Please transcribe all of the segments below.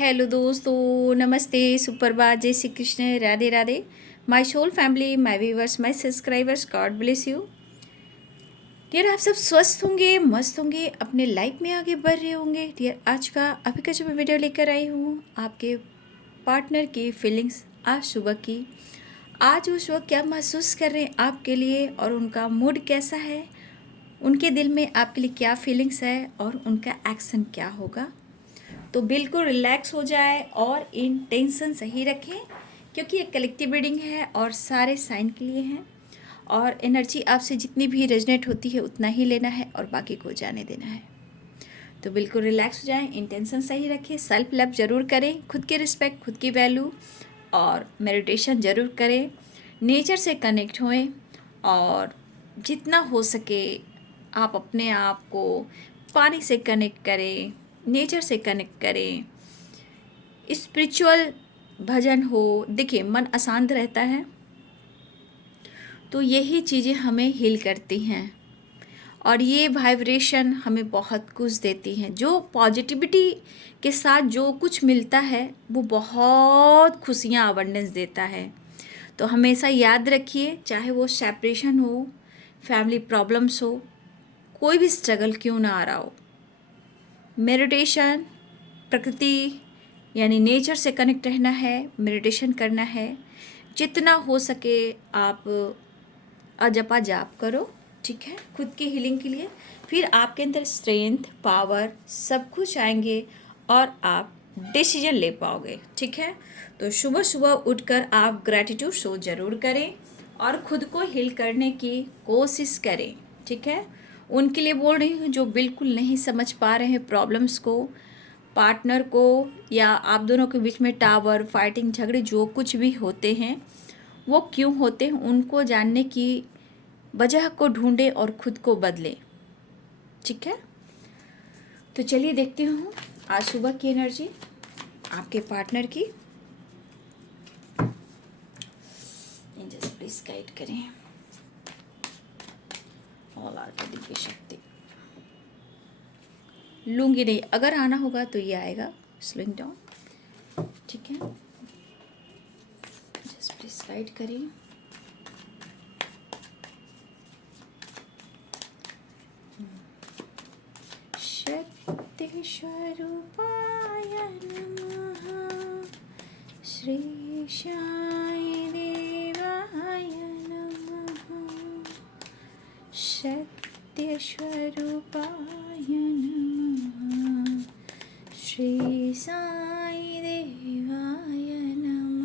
Hello दोस्तों, नमस्ते, सुप्रभात, जय Shri Krishna, Radhe Radhe. My soul family, my viewers, my subscribers, God bless you dear. आप सब स्वस्थ होंगे, मस्त होंगे, अपने लाइफ में आगे बढ़ रहे होंगे डियर। आज का अभी का जो मैं वीडियो लेकर आई हूँ आपके पार्टनर की फीलिंग्स आज सुबह की। आज उस वक्त क्या महसूस कर रहे हैं आपके लिए और उनका मूड कैसा है, उनके दिल में आपके लिए क्या फीलिंग्स है और उनका एक्शन क्या होगा। तो बिल्कुल रिलैक्स हो जाए और इंटेंशन सही रखें, क्योंकि ये कलेक्टिव रीडिंग है और सारे साइन के लिए हैं। और एनर्जी आपसे जितनी भी रेजनेट होती है उतना ही लेना है और बाकी को जाने देना है। तो बिल्कुल रिलैक्स हो जाएं, इंटेंशन सही रखें, सेल्फ लव ज़रूर करें, खुद की रिस्पेक्ट, खुद की वैल्यू और मेडिटेशन ज़रूर करें, नेचर से कनेक्ट होएं और जितना हो सके आप अपने आप को पानी से कनेक्ट करें, नेचर से कनेक्ट करें। स्पिरिचुअल भजन हो, देखिए मन अशांत रहता है तो यही चीज़ें हमें हील करती हैं और ये वाइब्रेशन हमें बहुत कुछ देती हैं। जो पॉजिटिविटी के साथ जो कुछ मिलता है वो बहुत खुशियाँ अबंडेंस देता है। तो हमेशा याद रखिए, चाहे वो सेपरेशन हो, फैमिली प्रॉब्लम्स हो, कोई भी स्ट्रगल क्यों ना आ रहा हो, मेडिटेशन, प्रकृति यानी नेचर से कनेक्ट रहना है, मेडिटेशन करना है। जितना हो सके आप अजपा जाप करो, ठीक है, खुद की हीलिंग के लिए। फिर आपके अंदर स्ट्रेंथ, पावर सब कुछ आएंगे और आप डिसीजन ले पाओगे, ठीक है। तो सुबह सुबह उठकर आप ग्रैटिट्यूड शो ज़रूर करें और ख़ुद को हील करने की कोशिश करें, ठीक है। उनके लिए बोल रही हूँ जो बिल्कुल नहीं समझ पा रहे हैं प्रॉब्लम्स को, पार्टनर को, या आप दोनों के बीच में टावर फाइटिंग झगड़े जो कुछ भी होते हैं वो क्यों होते हैं, उनको जानने की वजह को ढूंढे और खुद को बदले, ठीक है। तो चलिए देखती हूँ आज सुबह की एनर्जी आपके पार्टनर की। एंजल्स प्लीज गाइड करें, ऑल आर्ट की शक्ति। लूँगी नहीं, अगर आना होगा तो ये आएगा, स्लोइंग डाउन, ठीक है। जस्ट प्लीज गाइड करें। शक्ति स्वरूपाय नमः, श्री साई देवाय नमः, शक्ति स्वरूपाय नमः, श्री साई देवाय नमः।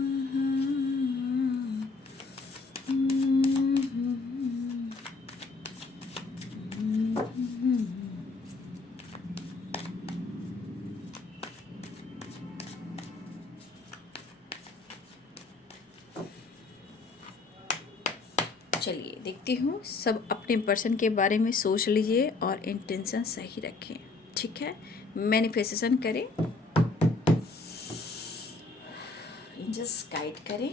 चलिए देखती हूँ, सब अपने पर्सन के बारे में सोच लीजिए और इंटेंशन सही रखें, ठीक है। मैनिफेस्टेशन करें, जस्ट गाइड करें।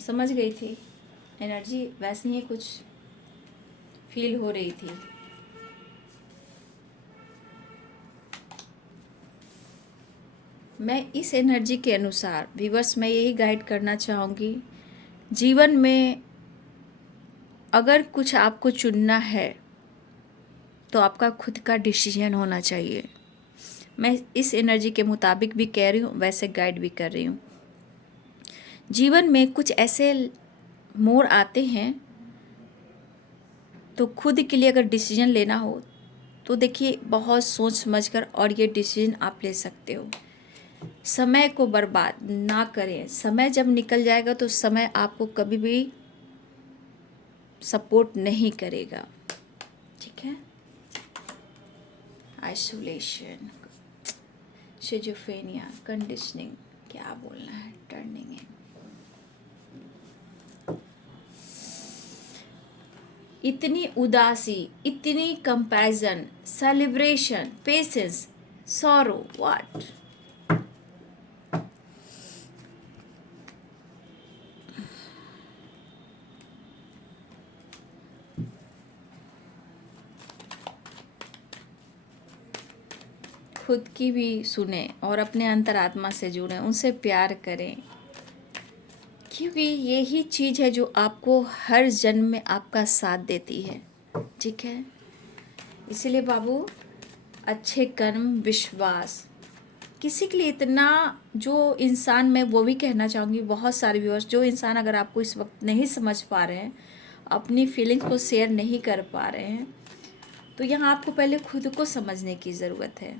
समझ गई थी, एनर्जी वैसी ही कुछ फील हो रही थी। मैं इस एनर्जी के अनुसार व्यूअर्स मैं यही गाइड करना चाहूँगी, जीवन में अगर कुछ आपको चुनना है तो आपका खुद का डिसीजन होना चाहिए। मैं इस एनर्जी के मुताबिक भी कह रही हूँ, वैसे गाइड भी कर रही हूँ। जीवन में कुछ ऐसे मोड़ आते हैं तो खुद के लिए अगर डिसीजन लेना हो तो देखिए बहुत सोच समझकर और ये डिसीजन आप ले सकते हो। समय को बर्बाद ना करें, समय जब निकल जाएगा तो समय आपको कभी भी सपोर्ट नहीं करेगा, ठीक है। आइसोलेशन, शिजोफ्रेनिया, कंडीशनिंग, क्या बोलना है, टर्निंग है। इतनी उदासी, इतनी comparison, celebration, patience, sorrow, what. खुद की भी सुने और अपने अंतरात्मा से जुड़ें, उनसे प्यार करें, क्योंकि यही चीज़ है जो आपको हर जन्म में आपका साथ देती है। ठीक है, इसीलिए बाबू अच्छे कर्म, विश्वास, किसी के लिए इतना, जो इंसान, मैं वो भी कहना चाहूँगी बहुत सारे व्यूअर्स, जो इंसान अगर आपको इस वक्त नहीं समझ पा रहे हैं, अपनी फीलिंग्स को शेयर नहीं कर पा रहे हैं, तो यहाँ आपको पहले खुद को समझने की ज़रूरत है।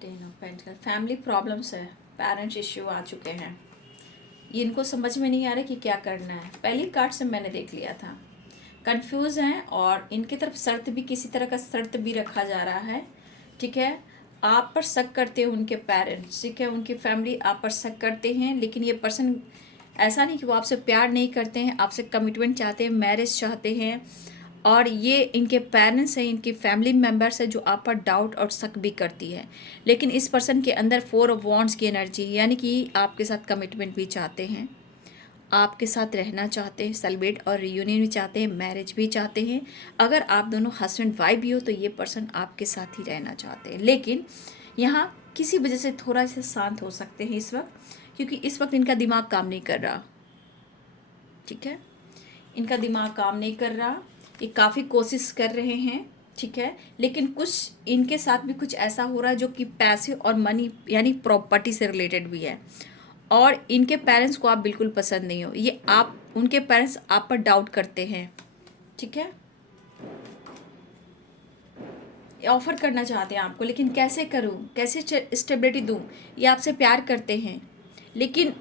Ten of pentacle, family problems है, पेरेंट्स इश्यू आ चुके हैं, ये इनको समझ में नहीं आ रहा कि क्या करना है। पहली कार्ड से मैंने देख लिया था, कंफ्यूज हैं और इनकी तरफ शर्त भी, किसी तरह का शर्त भी रखा जा रहा है। ठीक है, आप पर शक करते हैं उनके पेरेंट्स, ठीक है, उनकी फैमिली आप पर शक करते हैं, लेकिन ये पर्सन ऐसा नहीं कि वो आपसे प्यार नहीं करते हैं, आपसे कमिटमेंट चाहते हैं, मैरिज चाहते हैं, और ये इनके पेरेंट्स हैं, इनकी फैमिली मेम्बर्स है जो आप पर डाउट और शक भी करती है। लेकिन इस पर्सन के अंदर 4 ऑफ वॉन्ड्स की एनर्जी, यानी कि आपके साथ कमिटमेंट भी चाहते हैं, आपके साथ रहना चाहते हैं, सेलिब्रेट और रियूनियन भी चाहते हैं, मैरिज भी चाहते हैं। अगर आप दोनों हस्बैंड वाइफ भी हो तो ये पर्सन आपके साथ ही रहना चाहते हैं, लेकिन यहाँ किसी वजह से थोड़ा सा शांत हो सकते हैं इस वक्त, क्योंकि इस वक्त इनका दिमाग काम नहीं कर रहा। ठीक है, इनका दिमाग काम नहीं कर रहा, ये काफ़ी कोशिश कर रहे हैं। ठीक है, लेकिन कुछ इनके साथ भी कुछ ऐसा हो रहा है जो कि पैसे और मनी यानी प्रॉपर्टी से रिलेटेड भी है, और इनके पेरेंट्स को आप बिल्कुल पसंद नहीं हो, ये आप, उनके पेरेंट्स आप पर डाउट करते हैं। ठीक है, ऑफ़र करना चाहते हैं आपको, लेकिन कैसे करूं, कैसे स्टेबिलिटी दूं, ये आपसे प्यार करते हैं, लेकिन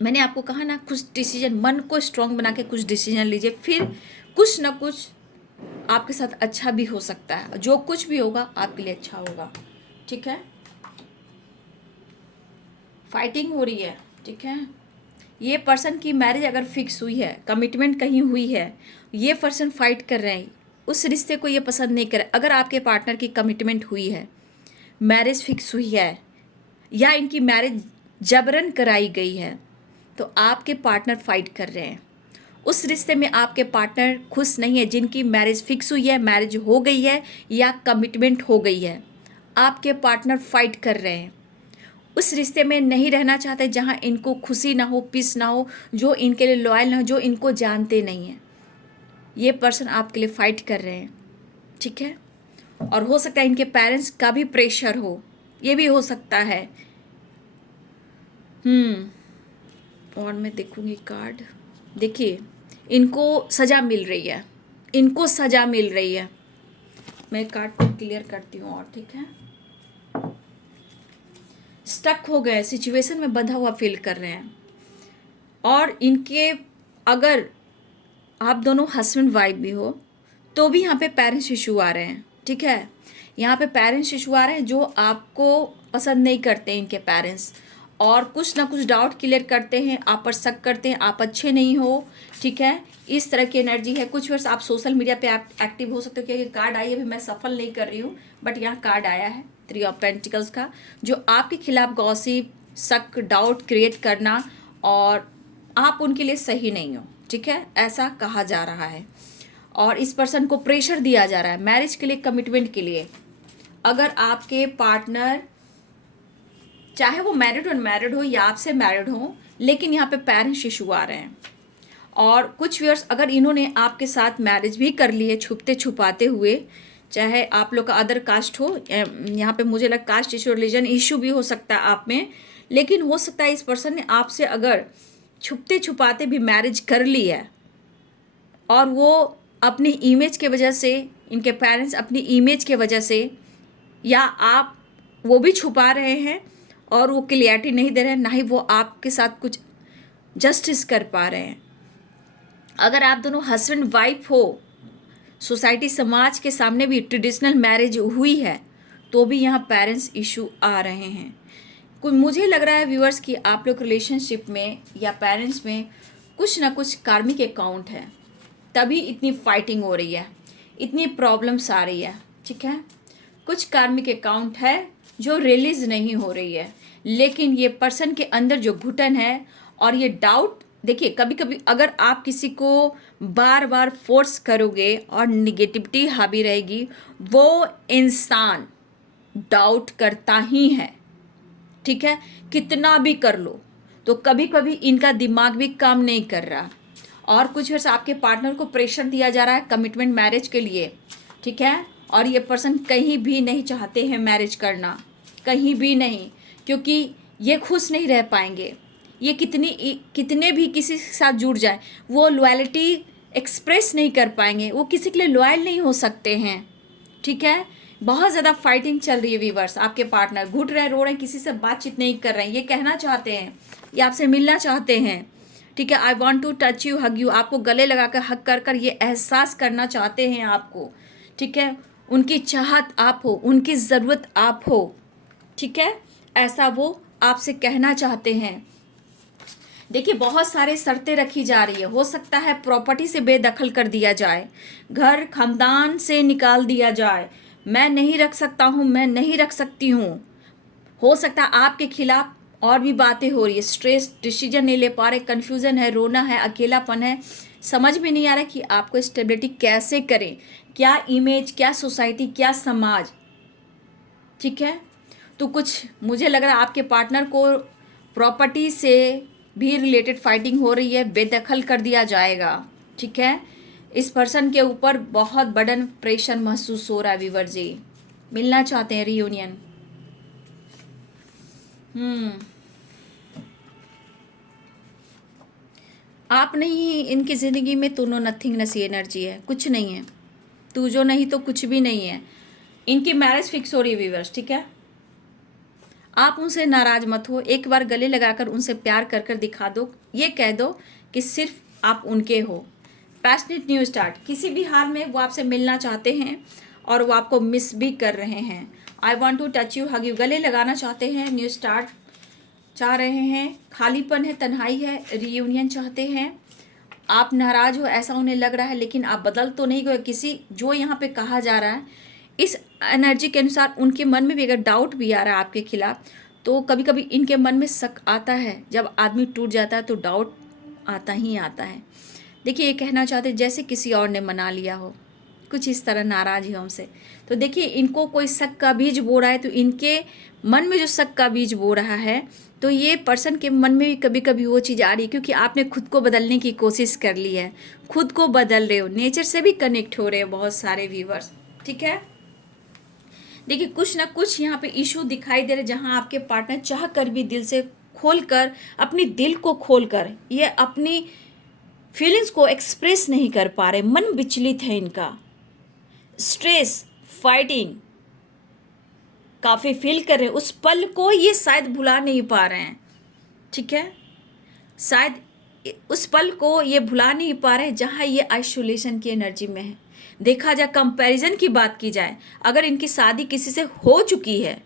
मैंने आपको कहा ना, कुछ डिसीजन, मन को स्ट्रांग बना के कुछ डिसीजन लीजिए, फिर कुछ ना कुछ आपके साथ अच्छा भी हो सकता है, जो कुछ भी होगा आपके लिए अच्छा होगा। ठीक है, फाइटिंग हो रही है। ठीक है, ये पर्सन की मैरिज अगर फिक्स हुई है, कमिटमेंट कहीं हुई है, ये पर्सन फाइट कर रहे हैं, उस रिश्ते को ये पसंद नहीं कर। अगर आपके पार्टनर की कमिटमेंट हुई है, मैरिज फिक्स हुई है, या इनकी मैरिज जबरन कराई गई है, तो आपके पार्टनर फाइट कर रहे हैं। उस रिश्ते में आपके पार्टनर खुश नहीं है, जिनकी मैरिज फिक्स हुई है, मैरिज हो गई है या कमिटमेंट हो गई है, आपके पार्टनर फाइट कर रहे हैं, उस रिश्ते में नहीं रहना चाहते जहां इनको खुशी ना हो, पीस ना हो, जो इनके लिए लॉयल ना हो, जो इनको जानते नहीं हैं। ये पर्सन आपके लिए फाइट कर रहे हैं। ठीक है, और हो सकता है इनके पेरेंट्स का भी प्रेशर हो, ये भी हो सकता है। और मैं देखूंगी कार्ड, देखिए इनको सज़ा मिल रही है, इनको सज़ा मिल रही है। मैं कार्ड को क्लियर करती हूँ, और ठीक है, स्टक हो गए, सिचुएशन में बंधा हुआ फील कर रहे हैं, और इनके, अगर आप दोनों हस्बैंड वाइफ भी हो तो भी यहाँ पे पेरेंट्स इशू आ रहे हैं। ठीक है, यहाँ पे पेरेंट्स इशू आ रहे हैं जो आपको पसंद नहीं करते इनके पेरेंट्स, और कुछ ना कुछ डाउट क्लियर करते हैं, आप पर शक करते हैं, आप अच्छे नहीं हो। ठीक है, इस तरह की एनर्जी है। कुछ वर्ष आप सोशल मीडिया पे एक्टिव हो सकते हो, क्योंकि कार्ड आई है, अभी मैं सफल नहीं कर रही हूँ, बट यहाँ कार्ड आया है 3 ऑफ पेंटिकल्स का, जो आपके खिलाफ गॉसिप, शक, डाउट क्रिएट करना, और आप उनके लिए सही नहीं हो। ठीक है, ऐसा कहा जा रहा है, और इस पर्सन को प्रेशर दिया जा रहा है मैरिज के लिए, कमिटमेंट के लिए। अगर आपके पार्टनर, चाहे वो मैरिड हो या आपसे मैरिड हो, लेकिन यहाँ पे पेरेंट्स इशू आ रहे हैं, और कुछ व्यूअर्स अगर इन्होंने आपके साथ मैरिज भी कर ली है छुपते छुपाते हुए, चाहे आप लोग का अदर कास्ट हो, यहाँ पे मुझे लगा कास्ट इशू, रिलीजन इशू भी हो सकता है आप में, लेकिन हो सकता है इस पर्सन ने आपसे अगर छुपते छुपाते भी मैरिज कर ली है, और वो अपनी इमेज के वजह से, इनके पेरेंट्स अपनी इमेज के वजह से, या आप वो भी छुपा रहे हैं और वो क्लियरिटी नहीं दे रहे हैं, ना ही वो आपके साथ कुछ जस्टिस कर पा रहे हैं। अगर आप दोनों हस्बैंड वाइफ हो, सोसाइटी समाज के सामने भी ट्रेडिशनल मैरिज हुई है, तो भी यहाँ पेरेंट्स इशू आ रहे हैं। कुछ मुझे लग रहा है व्यूअर्स कि आप लोग रिलेशनशिप में या पेरेंट्स में कुछ ना कुछ कार्मिक अकाउंट है, तभी इतनी फाइटिंग हो रही है, इतनी प्रॉब्लम्स आ रही है। ठीक है, कुछ कार्मिक अकाउंट है, जो रिलीज नहीं हो रही है। लेकिन ये पर्सन के अंदर जो घुटन है और ये डाउट, देखिए कभी कभी अगर आप किसी को बार बार फोर्स करोगे और निगेटिविटी हावी रहेगी, वो इंसान डाउट करता ही है। ठीक है, कितना भी कर लो तो कभी कभी इनका दिमाग भी काम नहीं कर रहा। और कुछ वर्ष आपके पार्टनर को प्रेशर दिया जा रहा है कमिटमेंट मैरिज के लिए। ठीक है, और ये पर्सन कहीं भी नहीं चाहते हैं मैरिज करना, कहीं भी नहीं, क्योंकि ये खुश नहीं रह पाएंगे। ये कितने भी किसी के साथ जुड़ जाए, वो लॉयल्टी एक्सप्रेस नहीं कर पाएंगे, वो किसी के लिए लॉयल नहीं हो सकते हैं। ठीक है, बहुत ज़्यादा फाइटिंग चल रही है व्यूअर्स। आपके पार्टनर घुट रहे, रो रहे हैं, किसी से बातचीत नहीं कर रहे हैं, ये कहना चाहते हैं, ये आपसे मिलना चाहते हैं। ठीक है, I want to touch you, hug you, आपको गले लगाकर हक कर कर ये एहसास करना चाहते हैं आपको। ठीक है, उनकी चाहत आप हो, उनकी ज़रूरत आप हो। ठीक है, ऐसा वो आपसे कहना चाहते हैं। देखिए बहुत सारे शर्तें रखी जा रही है। हो सकता है प्रॉपर्टी से बेदखल कर दिया जाए, घर खानदान से निकाल दिया जाए, मैं नहीं रख सकता हूँ, मैं नहीं रख सकती हूँ। हो सकता है आपके खिलाफ और भी बातें हो रही है, स्ट्रेस, डिसीजन नहीं ले पा रहे, कन्फ्यूज़न है, रोना है, अकेलापन है, समझ में नहीं आ रहा कि आपको स्टेबिलिटी कैसे करें, क्या इमेज, क्या सोसाइटी, क्या समाज। ठीक है, तो कुछ मुझे लग रहा है आपके पार्टनर को प्रॉपर्टी से भी रिलेटेड फाइटिंग हो रही है, बेदखल कर दिया जाएगा। ठीक है, इस पर्सन के ऊपर बहुत बर्डन, प्रेशर महसूस हो रहा है वीवर जी, मिलना चाहते हैं, रियूनियन। आप नहीं, इनकी ज़िंदगी में तू नो नथिंगनेस एनर्जी है, कुछ नहीं है, तू जो नहीं तो कुछ भी नहीं है। इनकी मैरिज फिक्स हो रही है वीवर्स। ठीक है, आप उनसे नाराज मत हो, एक बार गले लगाकर उनसे प्यार कर कर दिखा दो, ये कह दो कि सिर्फ आप उनके हो। पैशनेट न्यू स्टार्ट, किसी भी हाल में वो आपसे मिलना चाहते हैं और वो आपको मिस भी कर रहे हैं। I want to touch you, hug you, गले लगाना चाहते हैं, न्यू स्टार्ट चाह रहे हैं, खालीपन है, तन्हाई है, रीयूनियन चाहते हैं। आप नाराज हो ऐसा उन्हें लग रहा है, लेकिन आप बदल तो नहीं गए। किसी जो यहाँ पे कहा जा रहा है, इस एनर्जी के अनुसार उनके मन में भी अगर डाउट भी आ रहा है आपके खिलाफ, तो कभी कभी इनके मन में शक आता है। जब आदमी टूट जाता है तो डाउट आता ही आता है। देखिए ये कहना चाहते हैं जैसे किसी और ने मना लिया हो, कुछ इस तरह नाराज है हमसे। तो देखिए इनको कोई शक का बीज बो रहा है, तो इनके मन में जो शक का बीज बो रहा है, तो ये पर्सन के मन में भी कभी कभी वो चीज़ आ रही है, क्योंकि आपने खुद को बदलने की कोशिश कर ली है, खुद को बदल रहे हो, नेचर से भी कनेक्ट हो रहे हो बहुत सारे व्यूवर्स। ठीक है, देखिए कुछ ना कुछ यहाँ पे इशू दिखाई दे रहे, जहाँ आपके पार्टनर चाह कर भी दिल से खोल कर, अपनी दिल को खोल कर ये अपनी फीलिंग्स को एक्सप्रेस नहीं कर पा रहे, मन विचलित है इनका, स्ट्रेस, फाइटिंग काफ़ी फील कर रहे हैं, उस पल को ये शायद भुला नहीं पा रहे हैं। ठीक है, शायद उस पल को ये भुला नहीं पा रहे हैं जहाँ ये आइसोलेशन की एनर्जी में है। देखा जाए, कंपैरिजन की बात की जाए, अगर इनकी शादी किसी से हो चुकी है,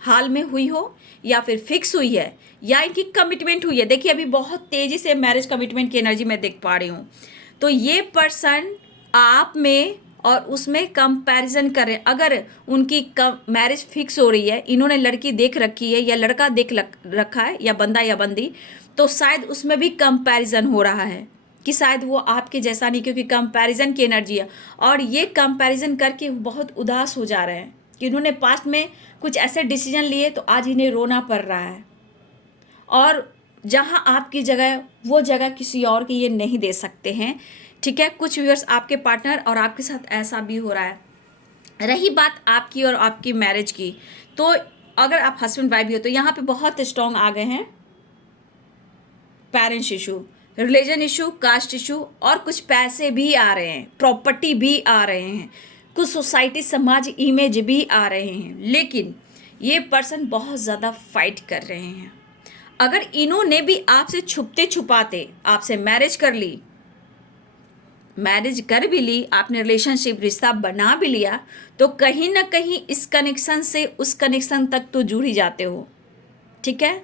हाल में हुई हो या फिर फिक्स हुई है, या इनकी कमिटमेंट हुई है, देखिए अभी बहुत तेज़ी से मैरिज कमिटमेंट की एनर्जी मैं देख पा रही हूँ, तो ये पर्सन आप में और उसमें कंपैरिजन कर रहे हैं। अगर उनकी मैरिज फिक्स हो रही है, इन्होंने लड़की देख रखी है या लड़का देख रखा है, या बंदा या बंदी, तो शायद उसमें भी कंपैरिजन हो रहा है कि शायद वो आपके जैसा नहीं, क्योंकि कंपैरिजन की एनर्जी है। और ये कंपैरिजन करके बहुत उदास हो जा रहे हैं कि इन्होंने पास्ट में कुछ ऐसे डिसीजन लिए तो आज इन्हें रोना पड़ रहा है, और जहां आपकी जगह, वो जगह किसी और की ये नहीं दे सकते हैं। ठीक है, कुछ व्यूअर्स आपके पार्टनर और आपके साथ ऐसा भी हो रहा है। रही बात आपकी और आपकी मैरिज की, तो अगर आप हस्बैंड वाइफ भी हो तो यहाँ पे बहुत स्ट्रॉन्ग आ गए हैं parents issue, religion issue, caste issue, और कुछ पैसे भी आ रहे हैं, प्रॉपर्टी भी आ रहे हैं, कुछ सोसाइटी, समाज, इमेज भी आ रहे हैं। लेकिन ये पर्सन बहुत ज़्यादा फाइट कर रहे हैं। अगर इन्होंने भी आपसे छुपते छुपाते आपसे मैरिज कर ली, मैरिज कर भी ली, आपने रिलेशनशिप, रिश्ता बना भी लिया, तो कहीं ना कहीं इस कनेक्शन से उस कनेक्शन तक तो जुड़ ही जाते हो। ठीक है,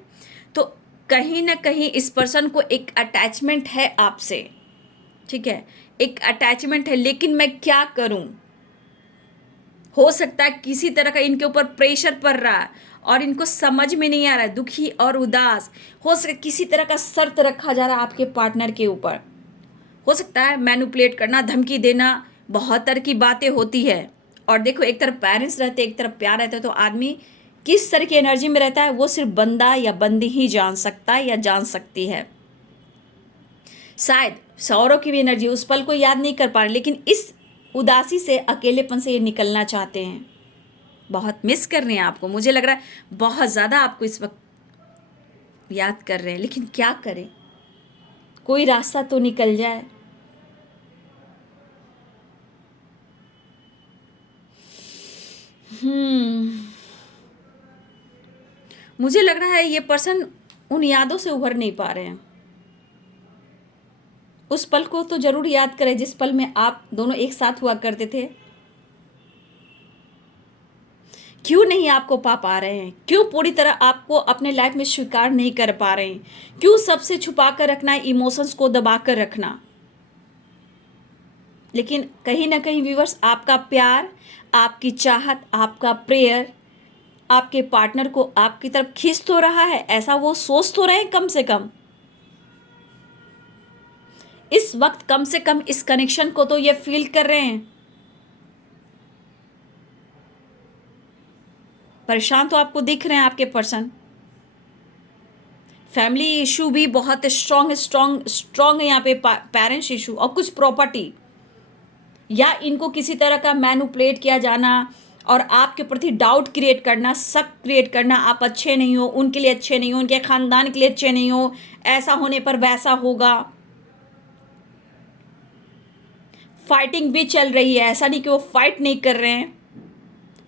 तो कहीं ना कहीं इस पर्सन को एक अटैचमेंट है आपसे। ठीक है, एक अटैचमेंट है, लेकिन मैं क्या करूं, हो सकता है किसी तरह का इनके ऊपर प्रेशर पड़ रहा है, और इनको समझ में नहीं आ रहा है, दुखी और उदास। हो सकता है किसी तरह का शर्त रखा जा रहा है आपके पार्टनर के ऊपर, हो सकता है मैनिपुलेट करना, धमकी देना, बहुत तरह की बातें होती है। और देखो, एक तरफ पेरेंट्स रहते, एक तरफ प्यार रहता है, तो आदमी किस तरह की एनर्जी में रहता है वो सिर्फ बंदा या बंदी ही जान सकता है या जान सकती है। शायद सौरव की भी एनर्जी उस पल को याद नहीं कर पा रहे, लेकिन इस उदासी से, अकेलेपन से ये निकलना चाहते हैं। बहुत मिस कर रहे हैं आपको, मुझे लग रहा है बहुत ज़्यादा आपको इस वक्त याद कर रहे हैं, लेकिन क्या करें, कोई रास्ता तो निकल जाए। मुझे लग रहा है ये पर्सन उन यादों से उभर नहीं पा रहे हैं। उस पल को तो जरूर याद करें जिस पल में आप दोनों एक साथ हुआ करते थे। क्यों नहीं आपको पा पा रहे हैं? क्यों पूरी तरह आपको अपने लाइफ में स्वीकार नहीं कर पा रहे हैं? क्यों सबसे छुपा कर रखना, इमोशंस को दबा कर रखना? लेकिन कहीं ना कहीं व्यूअर्स, आपका प्यार, आपकी चाहत, आपका प्रेयर आपके पार्टनर को आपकी तरफ खींच तो रहा है, ऐसा वो सोच तो रहे हैं कम से कम। इस वक्त कम से कम इस कनेक्शन को तो ये फील कर रहे हैं। परेशान तो आपको दिख रहे हैं आपके पर्सन। फैमिली इशू भी बहुत स्ट्रॉन्ग है यहाँ पे, पेरेंट्स इशू और कुछ प्रॉपर्टी, या इनको किसी तरह का मैनिपुलेट किया जाना और आपके प्रति डाउट क्रिएट करना, शक क्रिएट करना, आप अच्छे नहीं हो, उनके लिए अच्छे नहीं हो, उनके खानदान के लिए अच्छे नहीं हो, ऐसा होने पर वैसा होगा। फाइटिंग भी चल रही है, ऐसा नहीं कि वो फाइट नहीं कर रहे हैं,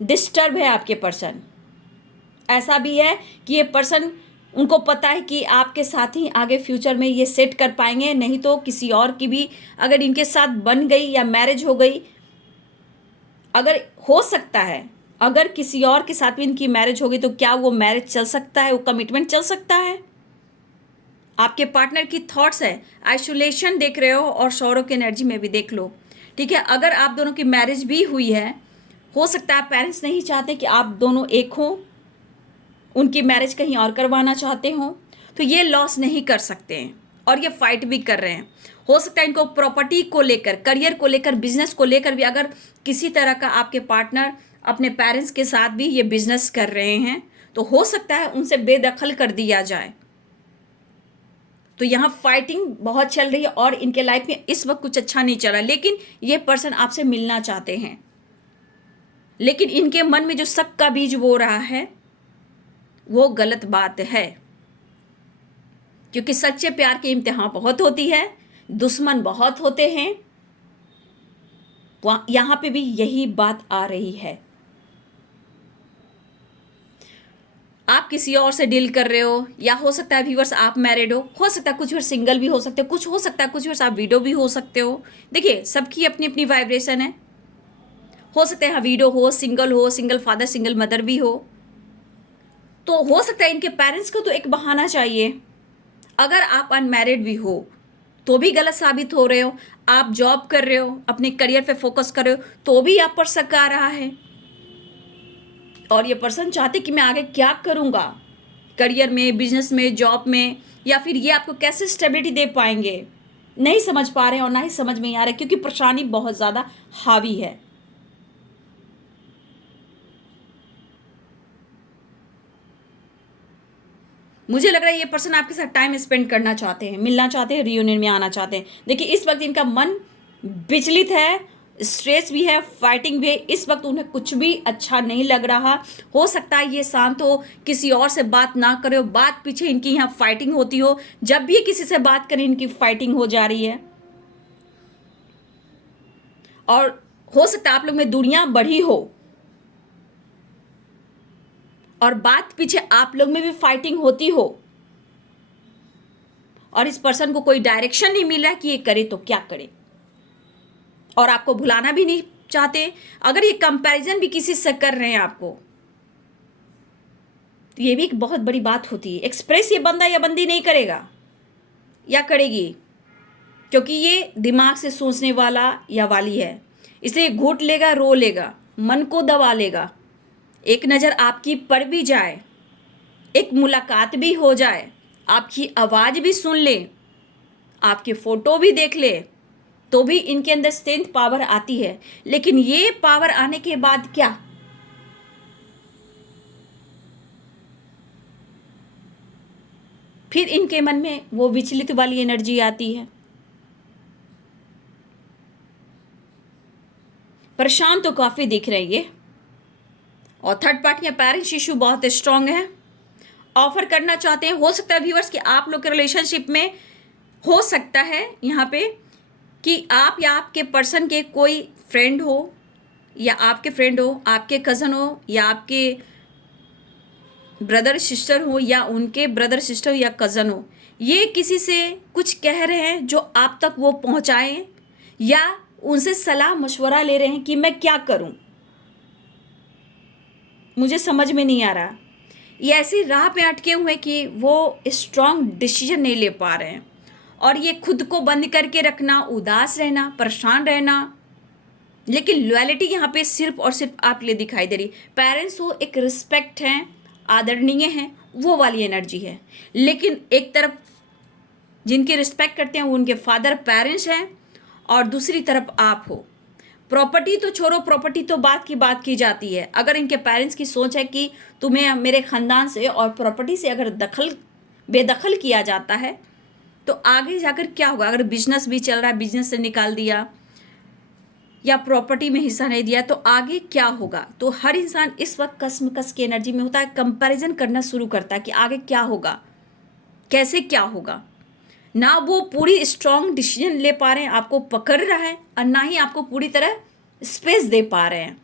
डिस्टर्ब है आपके पर्सन। ऐसा भी है कि ये पर्सन, उनको पता है कि आपके साथ ही आगे फ्यूचर में ये सेट कर पाएंगे, नहीं तो किसी और की भी अगर इनके साथ बन गई या मैरिज हो गई, अगर हो सकता है अगर किसी और के साथ भी इनकी मैरिज हो गई, तो क्या वो मैरिज चल सकता है, वो कमिटमेंट चल सकता है? आपके पार्टनर की थॉट्स है, आइसोलेशन देख रहे हो और सौरव की एनर्जी में भी देख लो, ठीक है। अगर आप दोनों की मैरिज भी हुई है, हो सकता है पेरेंट्स नहीं चाहते कि आप दोनों एक हो, उनकी मैरिज कहीं और करवाना चाहते हो, तो ये लॉस नहीं कर सकते हैं और ये फाइट भी कर रहे हैं। हो सकता है इनको प्रॉपर्टी को लेकर, करियर को लेकर, बिजनेस को लेकर भी, अगर किसी तरह का आपके पार्टनर अपने पेरेंट्स के साथ भी ये बिजनेस कर रहे हैं, तो हो सकता है उनसे बेदखल कर दिया जाए। तो यहाँ फाइटिंग बहुत चल रही है और इनके लाइफ में इस वक्त कुछ अच्छा नहीं चल रहा, लेकिन ये पर्सन आपसे मिलना चाहते हैं। लेकिन इनके मन में जो शक का बीज बो रहा है वो गलत बात है, क्योंकि सच्चे प्यार की इम्तिहान बहुत होती है, दुश्मन बहुत होते हैं। यहाँ पे भी यही बात आ रही है। आप किसी और से डील कर रहे हो, या हो सकता है व्यूअर्स आप मैरिड हो सकता है कुछ वर्ष सिंगल भी हो सकते हो, कुछ हो सकता है कुछ वर्ष आप विडो भी हो सकते हो। देखिए, सबकी अपनी अपनी वाइब्रेशन है। हो सकता है हाँ विडो हो, सिंगल फादर सिंगल मदर भी हो। तो हो सकता है इनके पेरेंट्स को तो एक बहाना चाहिए। अगर आप अनमैरिड भी हो तो भी गलत साबित हो रहे हो, आप जॉब कर रहे हो, अपने करियर पे फोकस कर रहे हो, तो भी आप पर शक आ रहा है। और ये पर्सन चाहते कि मैं आगे क्या करूँगा, करियर में, बिजनेस में, जॉब में, या फिर ये आपको कैसे स्टेबिलिटी दे पाएंगे, नहीं समझ पा रहे हैं और ना ही समझ में आ रहा है, क्योंकि परेशानी बहुत ज़्यादा हावी है। मुझे लग रहा है ये पर्सन आपके साथ टाइम स्पेंड करना चाहते हैं, मिलना चाहते हैं, रियूनियन में आना चाहते हैं। देखिए, इस वक्त इनका मन विचलित है, स्ट्रेस भी है, फाइटिंग भी है। इस वक्त उन्हें कुछ भी अच्छा नहीं लग रहा। हो सकता है ये शांत हो, किसी और से बात ना करे हो, बात पीछे इनकी यहाँ फाइटिंग होती हो, जब भी किसी से बात करें इनकी फाइटिंग हो जा रही है। और हो सकता है आप लोग में दूरियां बढ़ी हो और बात पीछे आप लोग में भी फाइटिंग होती हो, और इस पर्सन को कोई डायरेक्शन नहीं मिल रहा है कि ये करे तो क्या करे, और आपको भुलाना भी नहीं चाहते। अगर ये कंपैरिजन भी किसी से कर रहे हैं आपको, तो ये भी एक बहुत बड़ी बात होती है। एक्सप्रेस ये बंदा या बंदी नहीं करेगा या करेगी, क्योंकि ये दिमाग से सोचने वाला या वाली है, इसलिए घूट लेगा, रो लेगा, मन को दबा लेगा, एक नज़र आपकी पड़ भी जाए, एक मुलाकात भी हो जाए, आपकी आवाज़ भी सुन ले, आपके फ़ोटो भी देख ले, तो भी इनके अंदर स्ट्रेंथ पावर आती है। लेकिन ये पावर आने के बाद क्या, फिर इनके मन में वो विचलित वाली एनर्जी आती है। परेशान तो काफ़ी दिख रहे हैं ये, और थर्ड पार्टी या पेरेंट्स इशू बहुत स्ट्रांग है। ऑफर करना चाहते हैं, हो सकता है व्यूअर्स कि आप लोग के रिलेशनशिप में हो सकता है यहाँ पे कि आप या आपके पर्सन के कोई फ्रेंड हो, या आपके फ्रेंड हो, आपके कज़न हो, या आपके ब्रदर सिस्टर हो, या उनके ब्रदर सिस्टर हो या कज़न हो, ये किसी से कुछ कह रहे हैं जो आप तक वो पहुँचाएं, या उनसे सलाह मशवरा ले रहे हैं कि मैं क्या करूं, मुझे समझ में नहीं आ रहा। ये ऐसी राह पे अटके हुए कि वो स्ट्रांग डिसीजन नहीं ले पा रहे हैं, और ये खुद को बंद करके रखना, उदास रहना, परेशान रहना। लेकिन लॉयल्टी यहाँ पे सिर्फ और सिर्फ आपके लिए दिखाई दे रही। पेरेंट्स हो, एक रिस्पेक्ट है, आदरणीय है, वो वाली एनर्जी है। लेकिन एक तरफ जिनकी रिस्पेक्ट करते हैं वो उनके फादर पेरेंट्स हैं, और दूसरी तरफ आप हो। प्रॉपर्टी तो छोड़ो, प्रॉपर्टी तो बात की जाती है। अगर इनके पेरेंट्स की सोच है कि तुम्हें मेरे ख़ानदान से और प्रॉपर्टी से अगर बेदखल किया जाता है तो आगे जाकर क्या होगा। अगर बिजनेस भी चल रहा है, बिजनेस से निकाल दिया या प्रॉपर्टी में हिस्सा नहीं दिया तो आगे क्या होगा। तो हर इंसान इस वक्त कसमकस की एनर्जी में होता है, कंपैरिजन करना शुरू करता है कि आगे क्या होगा, कैसे क्या होगा। ना वो पूरी स्ट्रांग डिसीजन ले पा रहे हैं, आपको पकड़ रहा है, और ना ही आपको पूरी तरह स्पेस दे पा रहे हैं।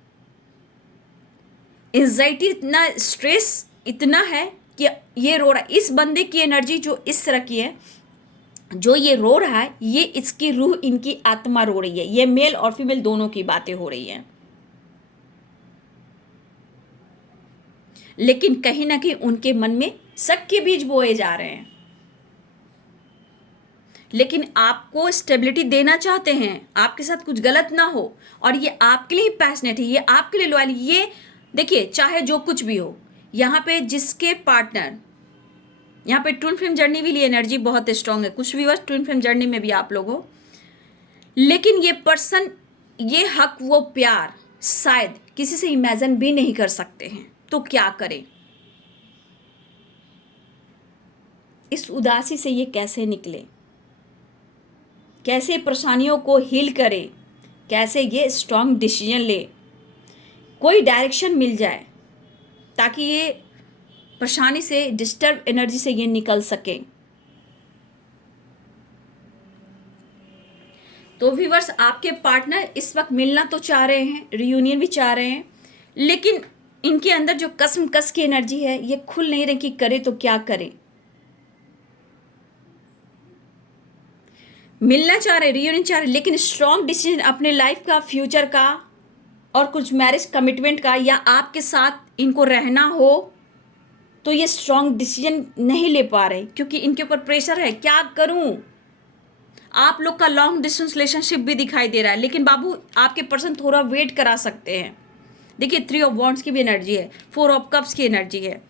एंजाइटी इतना, स्ट्रेस इतना है कि ये रो रहा है। इस बंदे की एनर्जी जो इस तरह की है, जो ये रो रहा है, ये इसकी रूह, इनकी आत्मा रो रही है। ये मेल और फीमेल दोनों की बातें हो रही हैं। लेकिन कहीं ना कहीं उनके मन में शक के बीज बोए जा रहे हैं। लेकिन आपको स्टेबिलिटी देना चाहते हैं, आपके साथ कुछ गलत ना हो, और ये आपके लिए पैशनेट है, ये आपके लिए लॉयल। ये देखिए, चाहे जो कुछ भी हो, यहाँ पे जिसके पार्टनर, यहाँ पे ट्विन फ्लेम जर्नी भी लिए एनर्जी बहुत स्ट्रांग है। कुछ व्यूअर्स ट्विन फ्लेम जर्नी में भी आप लोग हो, लेकिन ये पर्सन, ये हक, वो प्यार शायद किसी से इमेजिन भी नहीं कर सकते हैं। तो क्या करें, इस उदासी से ये कैसे निकले, कैसे परेशानियों को हील करे, कैसे ये स्ट्रांग डिसीजन ले, कोई डायरेक्शन मिल जाए ताकि ये परेशानी से, डिस्टर्ब एनर्जी से ये निकल सके। तो व्यूअर्स, आपके पार्टनर इस वक्त मिलना तो चाह रहे हैं, रियूनियन भी चाह रहे हैं, लेकिन इनके अंदर जो कसम-कस की एनर्जी है, ये खुल नहीं रही कि करे तो क्या करे। मिलना चाह रहे, रियूनियन चाह रहे, लेकिन स्ट्रॉन्ग डिसीजन अपने लाइफ का, फ्यूचर का, और कुछ मैरिज कमिटमेंट का, या आपके साथ इनको रहना हो, तो ये स्ट्रॉन्ग डिसीजन नहीं ले पा रहे क्योंकि इनके ऊपर प्रेशर है। क्या करूं। आप लोग का लॉन्ग डिस्टेंस रिलेशनशिप भी दिखाई दे रहा है, लेकिन बाबू आपके पर्सन थोड़ा वेट करा सकते हैं। देखिए, 3 ऑफ वॉन्ड्स की भी एनर्जी है, 4 ऑफ कप्स की एनर्जी है।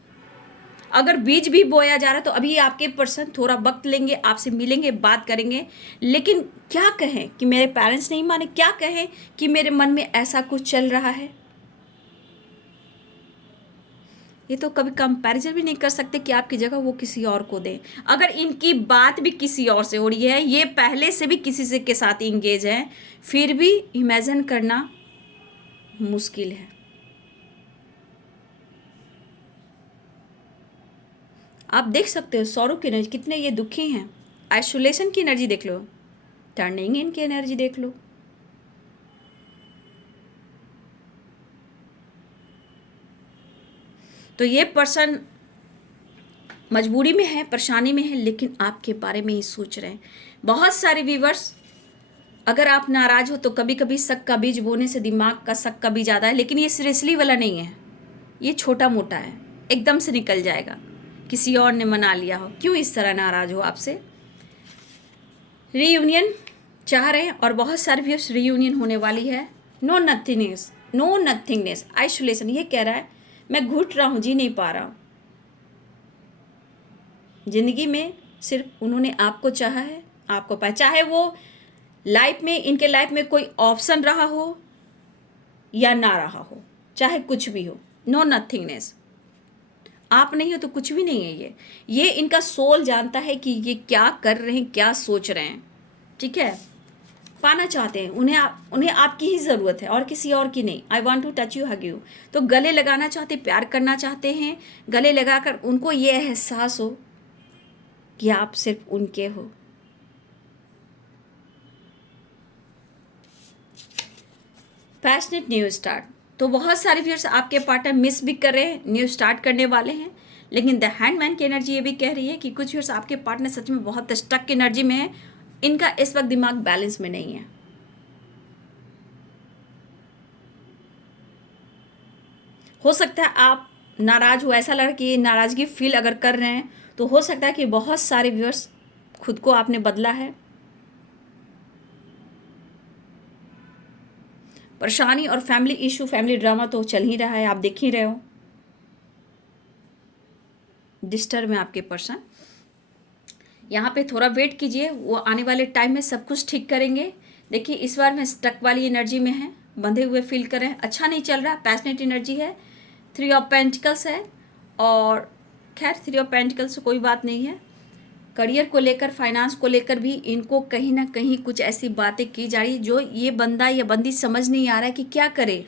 अगर बीज भी बोया जा रहा है तो अभी आपके पर्सन थोड़ा वक्त लेंगे, आपसे मिलेंगे, बात करेंगे। लेकिन क्या कहें कि मेरे पेरेंट्स नहीं माने, क्या कहें कि मेरे मन में ऐसा कुछ चल रहा है। ये तो कभी कंपैरिजन भी नहीं कर सकते कि आपकी जगह वो किसी और को दें। अगर इनकी बात भी किसी और से हो रही है, ये पहले से भी किसी से के साथ इंगेज हैं, फिर भी इमेजिन करना मुश्किल है। आप देख सकते हो सौरव की एनर्जी, कितने ये दुखी हैं। आइसोलेशन की एनर्जी देख लो, टर्निंग इन की एनर्जी देख लो। तो ये पर्सन मजबूरी में है, परेशानी में है, लेकिन आपके बारे में ही सोच रहे हैं। बहुत सारे व्यूवर्स, अगर आप नाराज हो तो कभी कभी शक का बीज बोने से दिमाग का शक का बीज आता है, लेकिन ये सीरियसली वाला नहीं है, ये छोटा मोटा है, एकदम से निकल जाएगा। किसी और ने मना लिया हो, क्यों इस तरह नाराज हो आपसे। रीयूनियन चाह रहे हैं, और बहुत सारे व्यूअर्स रीयूनियन होने वाली है। No nothingness, no nothingness, isolation. ये कह रहा है मैं घुट रहा हूँ, जी नहीं पा रहा हूँ। ज़िंदगी में सिर्फ उन्होंने आपको चाहा है, आपको पाया, चाहे वो लाइफ में, इनके लाइफ में कोई ऑप्शन रहा हो या ना रहा हो, चाहे कुछ भी हो, नो नथिंगनेस। आप नहीं हो तो कुछ भी नहीं है। ये इनका सोल जानता है कि ये क्या कर रहे हैं, क्या सोच रहे हैं, ठीक है। पाना चाहते हैं, उन्हें आपकी ही ज़रूरत है और किसी और की नहीं। I want to touch you, hug you. तो गले लगाना चाहते, प्यार करना चाहते हैं, गले लगाकर उनको ये एहसास हो कि आप सिर्फ उनके हो। Passionate new start. तो बहुत सारे व्यूअर्स आपके पार्टनर मिस भी कर रहे हैं, न्यू स्टार्ट करने वाले हैं, लेकिन द हैंडमैन की एनर्जी ये भी कह रही है कि कुछ व्यूअर्स आपके पार्टनर सच में बहुत स्टक की एनर्जी में है, इनका इस वक्त दिमाग बैलेंस में नहीं है। हो सकता है आप नाराज हो, ऐसा लगा कि नाराज़गी फील अगर कर रहे हैं तो हो सकता है कि बहुत सारे व्यूअर्स खुद को आपने बदला है। परेशानी और फैमिली इशू, फैमिली ड्रामा तो चल ही रहा है, आप देख ही रहे हो। डिस्टर्ब में आपके पर्सन, यहाँ पे थोड़ा वेट कीजिए, वो आने वाले टाइम में सब कुछ ठीक करेंगे। देखिए इस बार में स्टक वाली एनर्जी में है, बंधे हुए फील कर रहे हैं, अच्छा नहीं चल रहा, पैशनेट एनर्जी है, 3 ऑफ पेंटिकल्स है। और खैर 3 ऑफ पेंटिकल्स से कोई बात नहीं है। करियर को लेकर, फाइनेंस को लेकर भी इनको कहीं ना कहीं कुछ ऐसी बातें की जा रही जो ये बंदा या बंदी समझ नहीं आ रहा है कि क्या करे।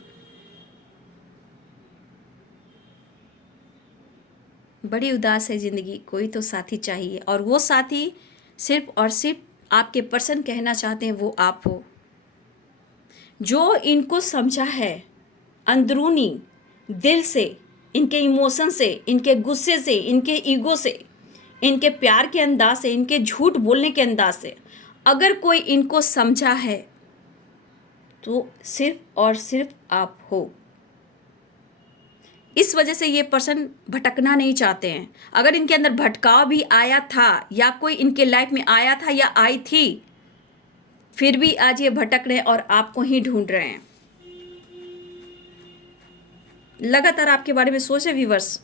बड़ी उदास है ज़िंदगी, कोई तो साथी चाहिए, और वो साथी सिर्फ और सिर्फ आपके पर्सन कहना चाहते हैं वो आप हो, जो इनको समझा है अंदरूनी दिल से, इनके इमोशन से, इनके गुस्से से, इनके ईगो से, इनके प्यार के अंदाज से, इनके झूठ बोलने के अंदाज से अगर कोई इनको समझा है तो सिर्फ और सिर्फ आप हो। इस वजह से ये पर्सन भटकना नहीं चाहते हैं। अगर इनके अंदर भटकाव भी आया था या कोई इनके लाइफ में आया था या आई थी, फिर भी आज ये भटक रहे हैं और आपको ही ढूंढ रहे हैं। लगातार आपके बारे में सोच रहे व्यूवर्स,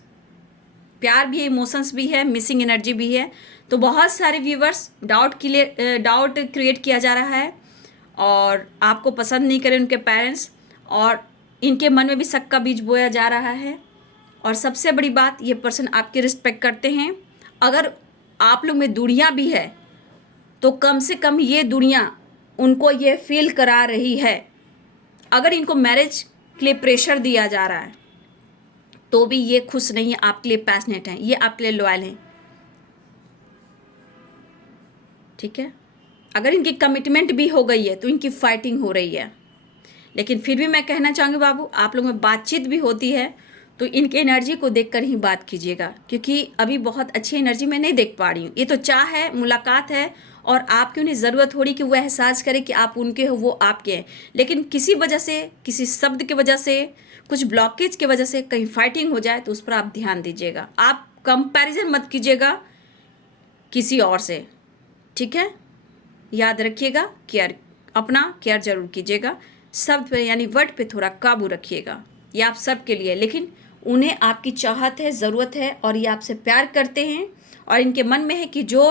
प्यार भी है, इमोशंस भी है, मिसिंग एनर्जी भी है। तो बहुत सारे व्यूवर्स डाउट क्रिएट किया जा रहा है और आपको पसंद नहीं करें उनके पेरेंट्स, और इनके मन में भी शक का बीज बोया जा रहा है। और सबसे बड़ी बात, ये पर्सन आपकी रिस्पेक्ट करते हैं। अगर आप लोग में दूरियां भी है तो कम से कम ये दूरियां उनको ये फील करा रही है। अगर इनको मैरिज के लिए प्रेशर दिया जा रहा है तो भी ये खुश नहीं है, आपके लिए पैशनेट हैं, ये आपके लिए लॉयल हैं, ठीक है। अगर इनकी कमिटमेंट भी हो गई है तो इनकी फाइटिंग हो रही है, लेकिन फिर भी मैं कहना चाहूँगी बाबू, आप लोग में बातचीत भी होती है तो इनकी एनर्जी को देखकर ही बात कीजिएगा, क्योंकि अभी बहुत अच्छी एनर्जी मैं नहीं देख पा रही हूँ। ये तो चाह है, मुलाकात है, और आपकी उन्हें ज़रूरत हो रही कि वो एहसास करें कि आप उनके हो, वो आपके हैं, लेकिन किसी वजह से, किसी शब्द की वजह से, कुछ ब्लॉकेज की वजह से कहीं फाइटिंग हो जाए तो उस पर आप ध्यान दीजिएगा। आप कंपैरिजन मत कीजिएगा किसी और से, ठीक है। याद रखिएगा, केयर, अपना केयर जरूर कीजिएगा। शब्द पे यानी वर्ड पे थोड़ा काबू रखिएगा, ये आप सब के लिए। लेकिन उन्हें आपकी चाहत है, ज़रूरत है, और ये आपसे प्यार करते हैं, और इनके मन में है कि जो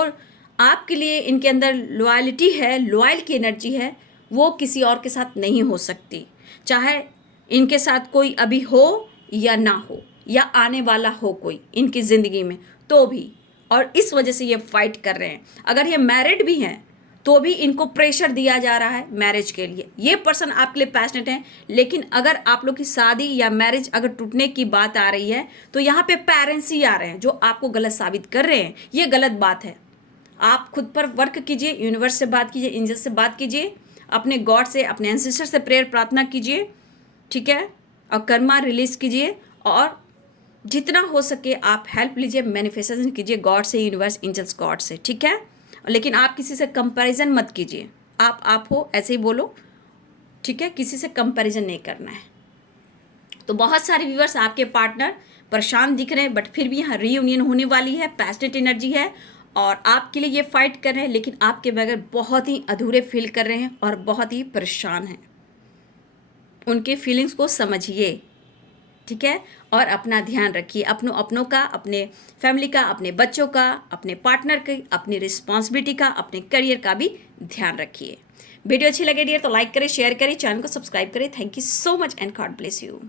आपके लिए इनके अंदर लॉयल्टी है, लॉयल की एनर्जी है, वो किसी और के साथ नहीं हो सकती। चाहे इनके साथ कोई अभी हो या ना हो, या आने वाला हो कोई इनकी ज़िंदगी में, तो भी। और इस वजह से ये फाइट कर रहे हैं। अगर ये मैरिड भी हैं तो भी इनको प्रेशर दिया जा रहा है मैरिज के लिए। ये पर्सन आपके लिए पैशनेट है, लेकिन अगर आप लोग की शादी या मैरिज अगर टूटने की बात आ रही है तो यहाँ पे पेरेंट्स ही आ रहे हैं जो आपको गलत साबित कर रहे हैं। ये गलत बात है। आप खुद पर वर्क कीजिए, यूनिवर्स से बात कीजिए, एंजल से बात कीजिए, अपने गॉड से, अपने एंसेस्टर से प्रेयर प्रार्थना कीजिए, ठीक है, और कर्मा रिलीज कीजिए, और जितना हो सके आप हेल्प लीजिए, मैनिफेस्टेशन कीजिए गॉड से, यूनिवर्स, एंजल्स, गॉड से, ठीक है। लेकिन आप किसी से कंपैरिजन मत कीजिए। आप हो, ऐसे ही बोलो, ठीक है, किसी से कंपैरिजन नहीं करना है। तो बहुत सारे व्यूअर्स आपके पार्टनर परेशान दिख रहे हैं, बट फिर भी यहाँ रीयूनियन होने वाली है, पैशनेट एनर्जी है, और आपके लिए ये फाइट कर रहे हैं, लेकिन आपके बगैर बहुत ही अधूरे फील कर रहे हैं और बहुत ही परेशान हैं। उनके फीलिंग्स को समझिए, ठीक है। और अपना ध्यान रखिए, अपनों का, अपने फैमिली का, अपने बच्चों का, अपने पार्टनर की, अपनी रिस्पॉन्सिबिलिटी का, अपने करियर का भी ध्यान रखिए। वीडियो अच्छी लगे डियर तो लाइक करें, शेयर करें, चैनल को सब्सक्राइब करें। Thank you so much and God bless you.